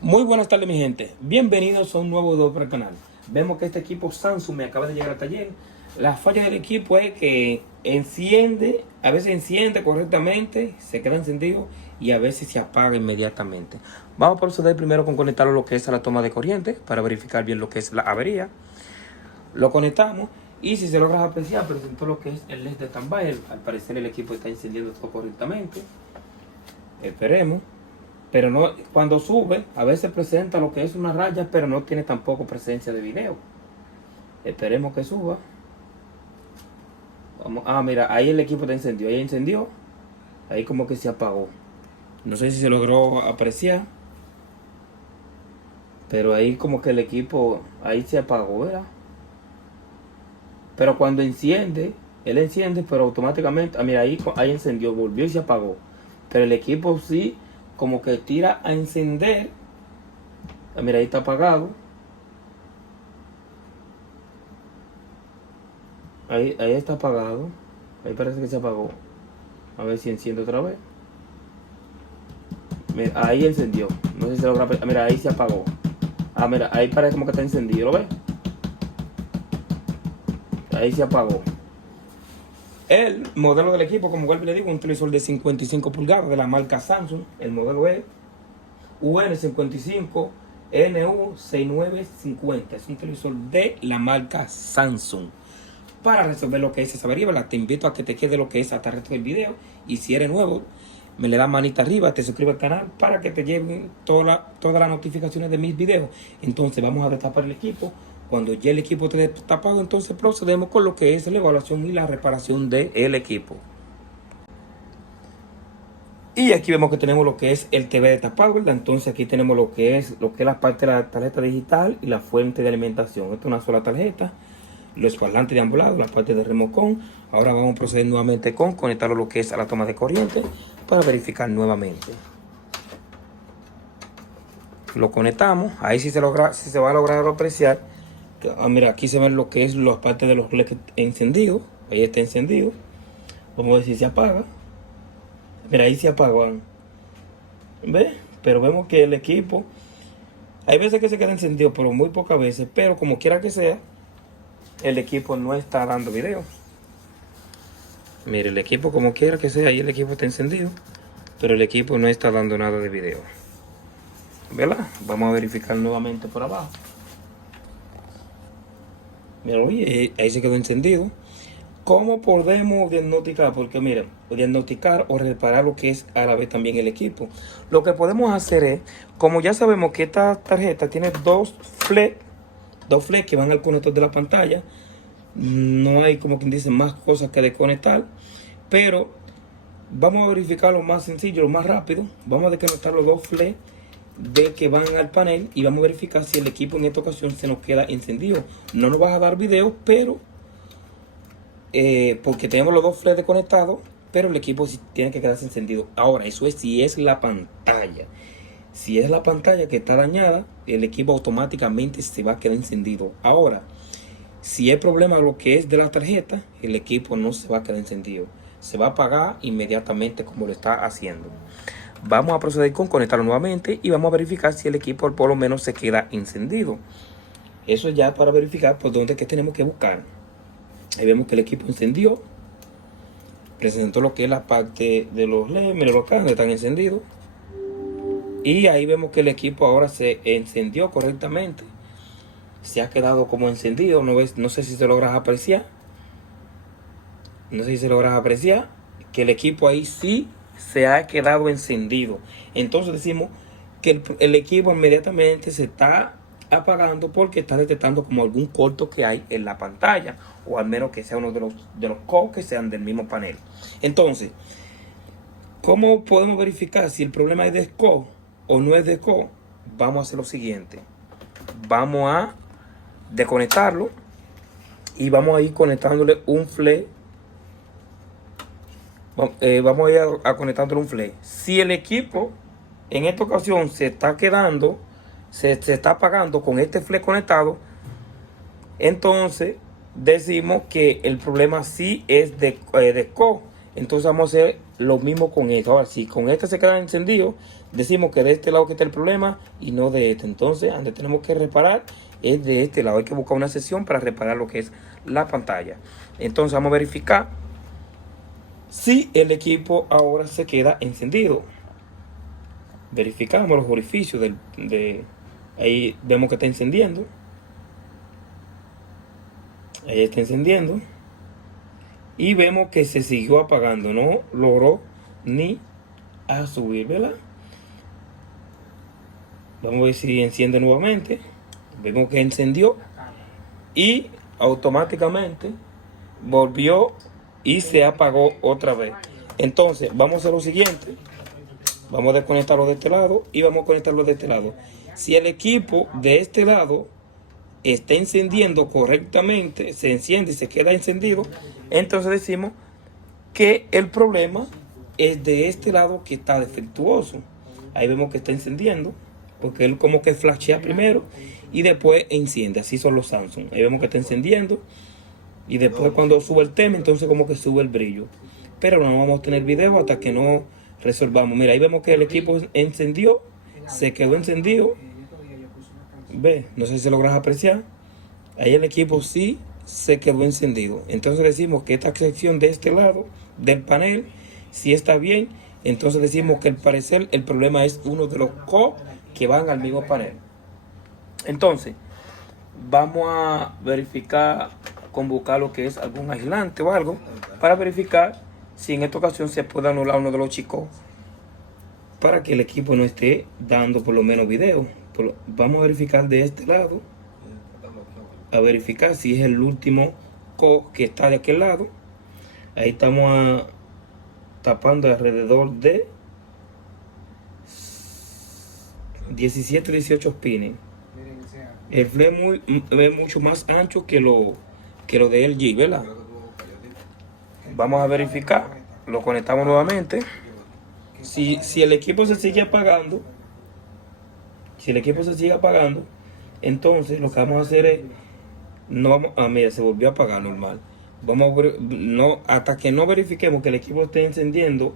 Muy buenas tardes, mi gente. Bienvenidos a un nuevo video para el canal. Vemos que este equipo Samsung me acaba de llegar al taller. La falla del equipo es que enciende, a veces enciende correctamente, se queda encendido y a veces se apaga inmediatamente. Vamos a proceder primero con conectarlo lo que es a la toma de corriente para verificar bien lo que es la avería. Lo conectamos y si se logra apreciar, presentó lo que es el LED de standby. Al parecer el equipo está encendiendo todo correctamente. Esperemos. Pero no, cuando sube, a veces presenta lo que es una raya, pero no tiene tampoco presencia de video. Esperemos que suba. Vamos, mira, ahí el equipo está encendido. Ahí encendió. Ahí como que se apagó. No sé si se logró apreciar. Pero ahí como que el equipo, ahí se apagó, ¿verdad? Pero cuando enciende, él enciende, pero automáticamente, mira, ahí encendió, volvió y se apagó. Pero el equipo sí, como que tira a encender. Mira, ahí está apagado. Ahí está apagado. Ahí parece que se apagó. A ver si enciende otra vez. Mira, ahí encendió. No sé si se logra. Mira, ahí se apagó. Mira, ahí parece como que está encendido. ¿Lo ves? Ahí se apagó. El modelo del equipo, como vuelvo y le digo, un televisor de 55 pulgadas de la marca Samsung. El modelo es UN55 NU6950. Es un televisor de la marca Samsung. Para resolver lo que es esa avería, te invito a que te quede lo que es hasta el resto del video. Y si eres nuevo, me le das manita arriba, te suscribes al canal para que te lleguen todas las notificaciones de mis videos. Entonces vamos a destapar el equipo. Cuando ya el equipo esté destapado, entonces procedemos con lo que es la evaluación y la reparación del equipo. Y aquí vemos que tenemos lo que es el TV destapado, ¿verdad? Entonces aquí tenemos lo que es la parte de la tarjeta digital y la fuente de alimentación. Esta es una sola tarjeta. Los parlantes de ambos lados, la parte de remocón. Ahora vamos a proceder nuevamente con conectarlo lo que es a la toma de corriente para verificar nuevamente. Lo conectamos, ahí sí se va a lograr apreciar. Mira, aquí se ven lo que es la parte de los LEDs encendidos. Ahí está encendido. Vamos a ver si se apaga. Mira, ahí se apagan. ¿Ves? Pero vemos que el equipo, hay veces que se queda encendido, pero muy pocas veces. Pero como quiera que sea, el equipo no está dando video. Mire, el equipo como quiera que sea, ahí el equipo está encendido, pero el equipo no está dando nada de video. ¿Verdad? Vamos a verificar nuevamente por abajo. Mira, oye, ahí se quedó encendido. ¿Cómo podemos diagnosticar? Porque miren, diagnosticar o reparar lo que es a la vez también el equipo. Lo que podemos hacer es, como ya sabemos que esta tarjeta tiene dos flex que van al conector de la pantalla. No hay, como quien dice, más cosas que desconectar. Pero vamos a verificar lo más sencillo, lo más rápido. Vamos a desconectar los dos flex de que van al panel y vamos a verificar si el equipo en esta ocasión se nos queda encendido. No nos va a dar video, pero porque tenemos los dos flex desconectados, pero el equipo sí tiene que quedarse encendido. Ahora, eso es si es la pantalla. Si es la pantalla que está dañada, el equipo automáticamente se va a quedar encendido. Ahora, si hay problema lo que es de la tarjeta, el equipo no se va a quedar encendido. Se va a apagar inmediatamente como lo está haciendo. Vamos a proceder con conectarlo nuevamente y vamos a verificar si el equipo por lo menos se queda encendido. Eso ya para verificar por dónde es que tenemos que buscar. Ahí vemos que el equipo encendió. Presentó lo que es la parte de los LEDs. Miren, los cables están encendidos. Y ahí vemos que el equipo ahora se encendió correctamente. Se ha quedado como encendido. No sé si se logra apreciar. No sé si se logra apreciar que el equipo ahí sí se ha quedado encendido. Entonces decimos que el equipo inmediatamente se está apagando porque está detectando como algún corto que hay en la pantalla, o al menos que sea uno de los codos que sean del mismo panel. Entonces, ¿cómo podemos verificar si el problema es de SCO o no es de SCO? Vamos a hacer lo siguiente. Vamos a desconectarlo y vamos a ir conectándole un flex. Vamos a ir a conectándole un flex. Si el equipo en esta ocasión se está quedando, se está apagando con este flex conectado, entonces decimos que el problema sí es de SCO. Entonces vamos a hacer lo mismo con esto. Ahora, si con este se queda encendido, decimos que de este lado que está el problema y no de este. Entonces, donde tenemos que reparar es de este lado. Hay que buscar una sesión para reparar lo que es la pantalla. Entonces vamos a verificar si el equipo ahora se queda encendido. Verificamos los orificios ahí vemos que está encendiendo. Ahí está encendiendo. Y vemos que se siguió apagando. No logró ni a subir, ¿verdad? Vamos a ver si enciende nuevamente. Vemos que encendió. Y automáticamente volvió y se apagó otra vez. Entonces vamos a hacer lo siguiente. Vamos a desconectarlo de este lado y vamos a conectarlo de este lado. Si el equipo de este lado está encendiendo correctamente, se enciende y se queda encendido, entonces decimos que el problema es de este lado que está defectuoso. Ahí vemos que está encendiendo, porque él como que flashea primero y después enciende. Así son los Samsung. Ahí vemos que está encendiendo y después cuando sube el tema, entonces como que sube el brillo. Pero no vamos a tener video hasta que no resolvamos. Mira, ahí vemos que el equipo encendió, se quedó encendido. Ve, no sé si se logras apreciar. Ahí el equipo sí se quedó encendido. Entonces decimos que esta sección de este lado del panel sí está bien. Entonces decimos que al parecer el problema es uno de los que van al mismo panel. Entonces vamos a verificar con buscar lo que es algún aislante o algo para verificar si en esta ocasión se puede anular uno de los chicos para que el equipo no esté dando por lo menos video. Vamos a verificar de este lado, a verificar si es el último que está de aquel lado. Ahí estamos tapando alrededor de 17 o 18 pines. El fle es mucho más ancho que lo de LG, ¿verdad? Vamos a verificar, lo conectamos nuevamente. Si el equipo se sigue apagando, entonces lo que vamos a hacer es, no vamos, mira, se volvió a apagar normal. Hasta que no verifiquemos que el equipo esté encendiendo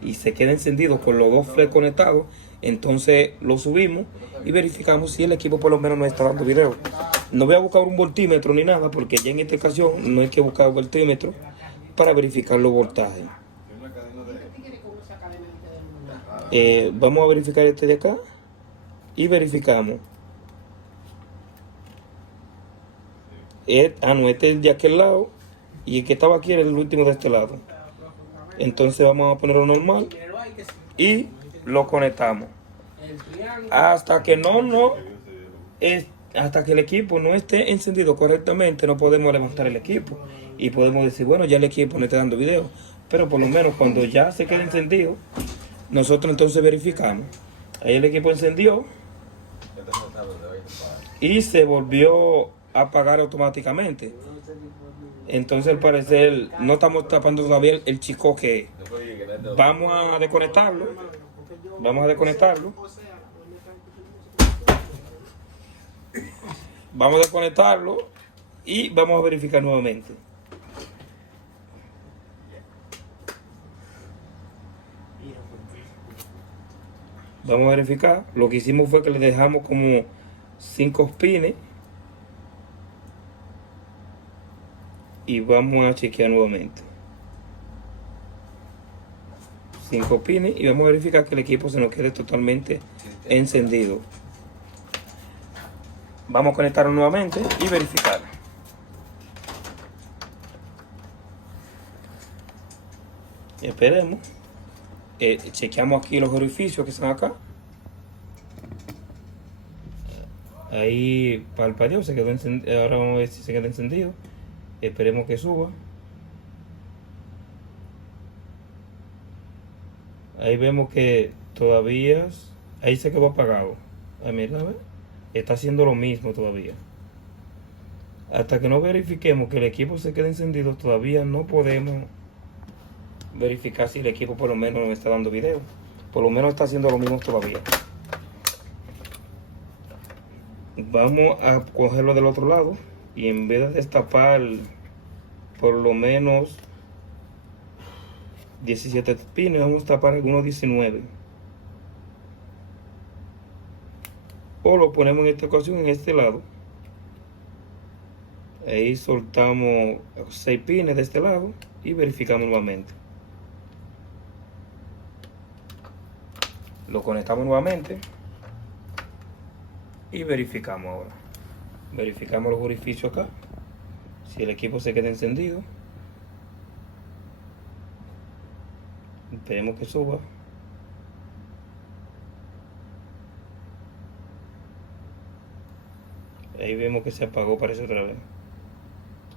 y se quede encendido con los dos flecos conectados, entonces lo subimos y verificamos si el equipo por lo menos no está dando video. No voy a buscar un voltímetro ni nada, porque ya en esta ocasión no hay que buscar un voltímetro para verificar los voltajes. Vamos a verificar este de acá y verificamos. No, este es el de aquel lado y el que estaba aquí era el último de este lado. Entonces vamos a ponerlo normal y lo conectamos hasta que hasta que el equipo no esté encendido correctamente. No podemos levantar el equipo y podemos decir, bueno, ya el equipo no está dando video, pero por lo menos cuando ya se quede encendido, nosotros entonces verificamos. Ahí el equipo encendió y se volvió a apagar automáticamente. Entonces al parecer no estamos tapando todavía el chico que vamos a desconectarlo. Vamos a desconectarlo y vamos a verificar nuevamente. Vamos a verificar. Lo que hicimos fue que le dejamos como 5 pines y vamos a chequear nuevamente. 5 pines y vamos a verificar que el equipo se nos quede totalmente encendido. Vamos a conectarlo nuevamente y verificar. Esperemos. Chequeamos aquí los orificios que están acá. Ahí parpadeó, se quedó encendido. Ahora vamos a ver si se queda encendido. Esperemos que suba. Ahí vemos que todavía ahí se quedó apagado. Mira, a ver, está haciendo lo mismo todavía. Hasta que no verifiquemos que el equipo se quede encendido, todavía no podemos verificar si el equipo por lo menos nos está dando video. Por lo menos está haciendo lo mismo todavía. Vamos a cogerlo del otro lado y en vez de destapar por lo menos 17 pines, vamos a tapar algunos 19. O lo ponemos en esta ocasión en este lado. Ahí soltamos 6 pines de este lado y verificamos nuevamente. Lo conectamos nuevamente y verificamos ahora. Verificamos los orificios acá, si el equipo se queda encendido. Esperemos que suba. Ahí vemos que se apagó, parece otra vez.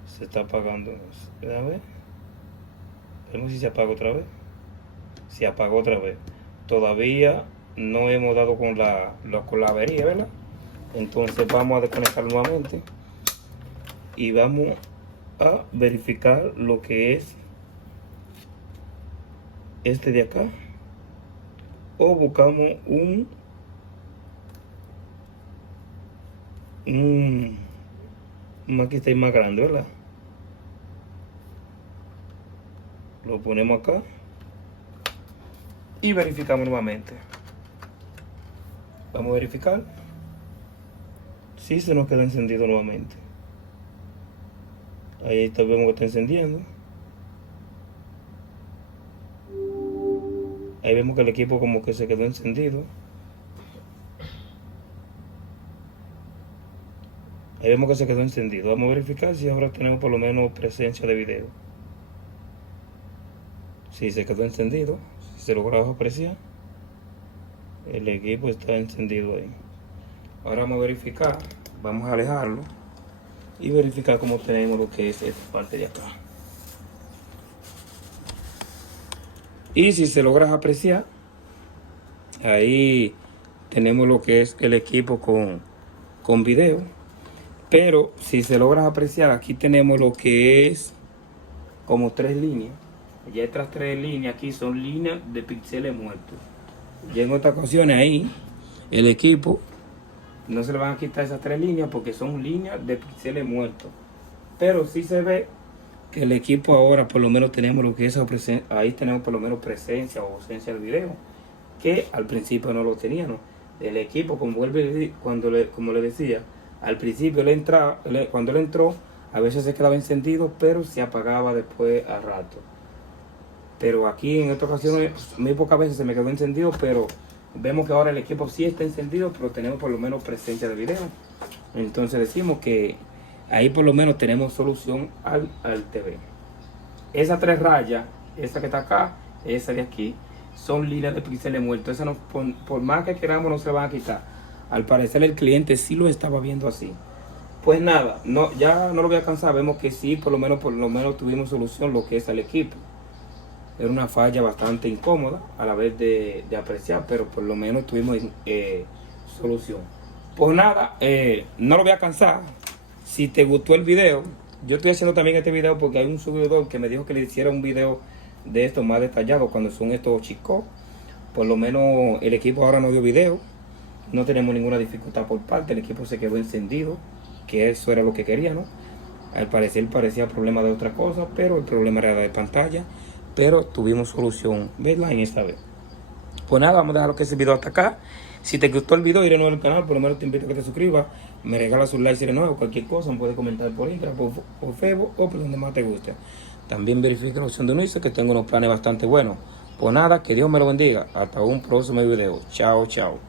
Se está apagando. A ver. Vemos si se apaga otra vez. Se apagó otra vez. Todavía no hemos dado con la avería, ¿verdad? Entonces vamos a desconectar nuevamente y vamos a verificar lo que es este de acá, o buscamos un maquista más grande, ¿verdad? Lo ponemos acá y verificamos nuevamente. Vamos a verificar si se nos queda encendido nuevamente. Ahí está, vemos que está encendiendo. Ahí vemos que el equipo como que se quedó encendido. Ahí vemos que se quedó encendido. Vamos a verificar si ahora tenemos por lo menos presencia de video. Si se quedó encendido, si se logra apreciar, el equipo está encendido ahí. Ahora vamos a verificar, vamos a alejarlo y verificar cómo tenemos lo que es esta parte de acá. Y si se logra apreciar, ahí tenemos lo que es el equipo con video. Pero si se logra apreciar, aquí tenemos lo que es como 3 líneas. Ya estas 3 líneas aquí son líneas de píxeles muertos. Ya en otras ocasiones ahí el equipo no se le van a quitar esas 3 líneas porque son líneas de píxeles muertos. Pero sí se ve que el equipo ahora por lo menos tenemos lo que es ahí tenemos por lo menos presencia o ausencia del video, que al principio no lo teníamos. El equipo, como le decía, al principio cuando él entró, a veces se quedaba encendido, pero se apagaba después al rato. Pero aquí en esta ocasión muy pocas veces se me quedó encendido, pero vemos que ahora el equipo sí está encendido, pero tenemos por lo menos presencia de video. Entonces decimos que ahí por lo menos tenemos solución al TV. Esas 3 rayas, esa que está acá, esa de aquí, son líneas de píxeles muertos. Esa no, por más que queramos no se van a quitar. Al parecer el cliente sí lo estaba viendo así. Pues nada, ya no lo voy a cansar. Vemos que sí, por lo menos tuvimos solución lo que es al equipo. Era una falla bastante incómoda a la vez de apreciar, pero por lo menos tuvimos solución. Pues nada, no lo voy a cansar. Si te gustó el video, yo estoy haciendo también este video porque hay un subidor que me dijo que le hiciera un video de esto más detallado cuando son estos chicos. Por lo menos el equipo ahora no dio video. No tenemos ninguna dificultad por parte. El equipo se quedó encendido, que eso era lo que quería, ¿no? Al parecer parecía problema de otra cosa, pero el problema era de pantalla. Pero tuvimos solución, ¿verdad? En esta vez. Pues nada, vamos a dejar este video hasta acá. Si te gustó el video y eres nuevo al canal, por lo menos te invito a que te suscribas. Me regalas un like si eres nuevo. Cualquier cosa me puedes comentar por Instagram, por Facebook o por donde más te guste. También verifica la opción de unirse, que tengo unos planes bastante buenos. Pues nada, que Dios me lo bendiga. Hasta un próximo video. Chao, chao.